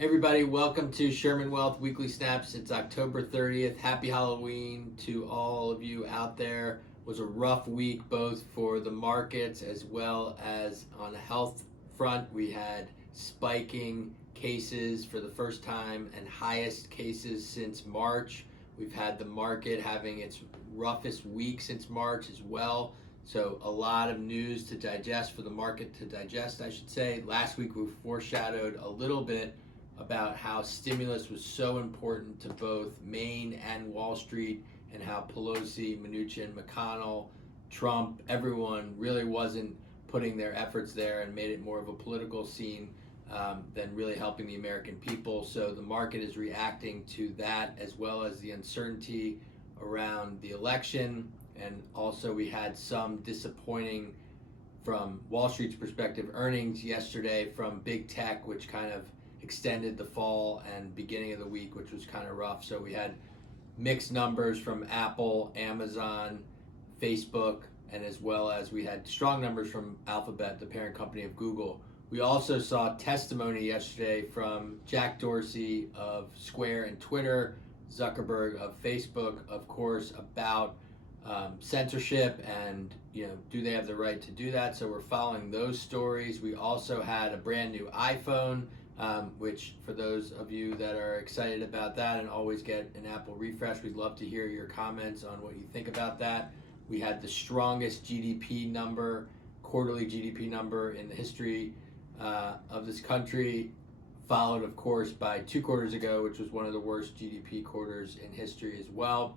Everybody, welcome to Sherman Wealth Weekly Snaps. It's October 30th. Happy Halloween to all of you out there. It was a rough week both for the markets as well as on the health front. We had spiking cases for the first time and highest cases since March. We've had the market having its roughest week since March as well. So a lot of news to digest for the market to digest, I should say. Last week we foreshadowed a little bit about how stimulus was so important to both Maine and Wall Street, and how Pelosi, Mnuchin, McConnell, Trump, everyone really wasn't putting their efforts there and made it more of a political scene than really helping the American people. So the market is reacting to that, as well as the uncertainty around the election. And also we had some disappointing, from Wall Street's perspective, earnings yesterday from big tech, which kind of extended the fall and beginning of the week, which was kind of rough. So we had mixed numbers from Apple, Amazon, Facebook, and as well as we had strong numbers from Alphabet, the parent company of Google. We also saw testimony yesterday from Jack Dorsey of Square and Twitter, Zuckerberg of Facebook, of course, about censorship and, do they have the right to do that? So we're following those stories. We also had a brand new iPhone, which for those of you that are excited about that and always get an Apple refresh, we'd love to hear your comments on what you think about that. We had the strongest GDP number, quarterly GDP number in the history of this country, followed of course by 2 quarters ago, which was one of the worst GDP quarters in history as well.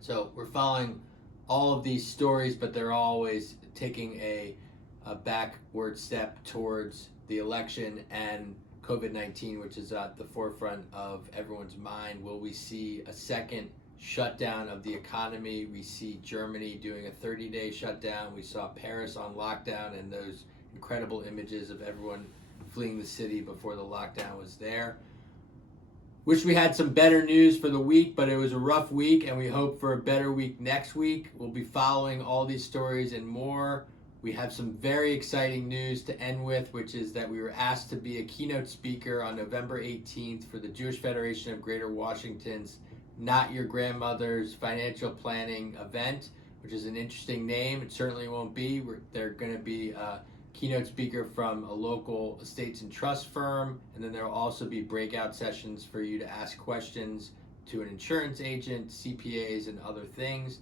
So we're following all of these stories, but they're always taking a backward step towards the election and COVID-19, which is at the forefront of everyone's mind. Will we see a second shutdown of the economy? We see Germany doing a 30-day shutdown. We saw Paris on lockdown, and those incredible images of everyone fleeing the city before the lockdown was there. Wish we had some better news for the week, but it was a rough week, and we hope for a better week next week. We'll be following all these stories and more. We have some very exciting news to end with, which is that we were asked to be a keynote speaker on November 18th for the Jewish Federation of Greater Washington's Not Your Grandmother's Financial Planning event, which is an interesting name. It certainly won't be. They're going to be a keynote speaker from a local estates and trust firm, and then there will also be breakout sessions for you to ask questions to an insurance agent, CPAs, and other things.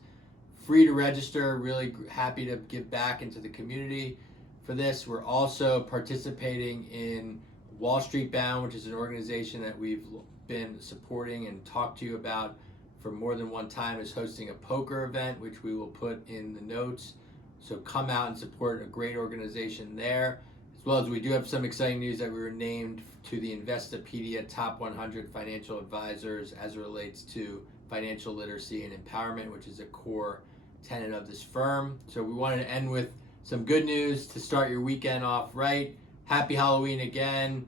Free to register. Really happy to give back into the community for this. We're also participating in Wall Street Bound, which is an organization that we've been supporting and talked to you about for more than one time, is hosting a poker event, which we will put in the notes. So come out and support a great organization there. As well as we do have some exciting news that we were named to the Investopedia Top 100 Financial Advisors as it relates to financial literacy and empowerment, which is a core tenet of this firm. So we wanted to end with some good news to start your weekend off right. Happy Halloween again.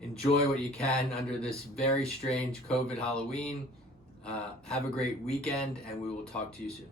Enjoy what you can under this very strange COVID Halloween. Have a great weekend, and we will talk to you soon.